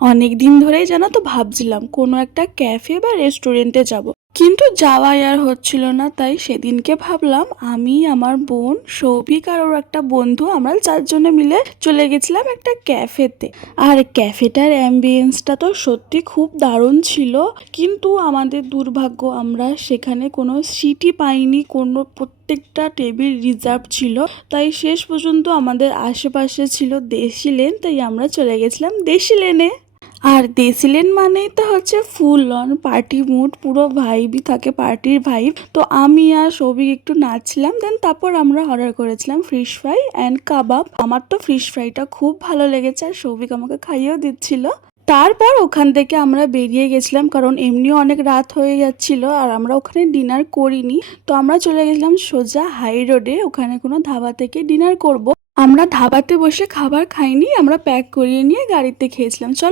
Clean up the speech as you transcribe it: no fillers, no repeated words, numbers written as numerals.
অনেক দিন ধরেই জানো তো ভাবছিলাম কোনো একটা ক্যাফে বা রেস্টুরেন্টে যাব, কিন্তু যাওয়াই আর হচ্ছিল না। তাই সেদিনকে ভাবলাম আমি, আমার বোন, সৌভিক আর ওর একটা বন্ধু, আমরা চারজনে মিলে চলে গেছিলাম একটা ক্যাফেতে। আর ক্যাফেটার অ্যাম্বিয়েন্সটা তো সত্যি খুব দারুণ ছিল, কিন্তু আমাদের দুর্ভাগ্য আমরা সেখানে কোনো সিটই পাইনি, কোনো প্রত্যেকটা টেবিল রিজার্ভ ছিল। তাই শেষ পর্যন্ত আমাদের আশেপাশে ছিল দেশি লেন, তাই আমরা চলে গেছিলাম দেশি লেনে। আর দেশিলেন মানেই তো হচ্ছে ফুল অন পার্টি মুড, পুরো ভাইবই থাকে, পার্টির ভাইব। তো আমি আর সৌভিক একটু নাচছিলাম, দেন তারপর আমরা অর্ডার করেছিলাম ফিশ ফ্রাই অ্যান্ড কাবাব। আমার তো ফিশ ফ্রাইটা খুব ভালো লেগেছে আর সৌভিক আমাকে খাইয়েও দিচ্ছিল। তারপর ওখান থেকে আমরা বেরিয়ে গেছিলাম, কারণ এমনিও অনেক রাত হয়ে যাচ্ছিল আর আমরা ওখানে ডিনার করিনি। তো আমরা চলে গেছিলাম সোজা হাই রোডে, ওখানে কোনো ধাবা থেকে ডিনার করব। আমরা ধাবাতে বসে খাবার খাইনি, আমরা প্যাক করিয়ে নিয়ে গাড়িতে খেয়েছিলাম। চল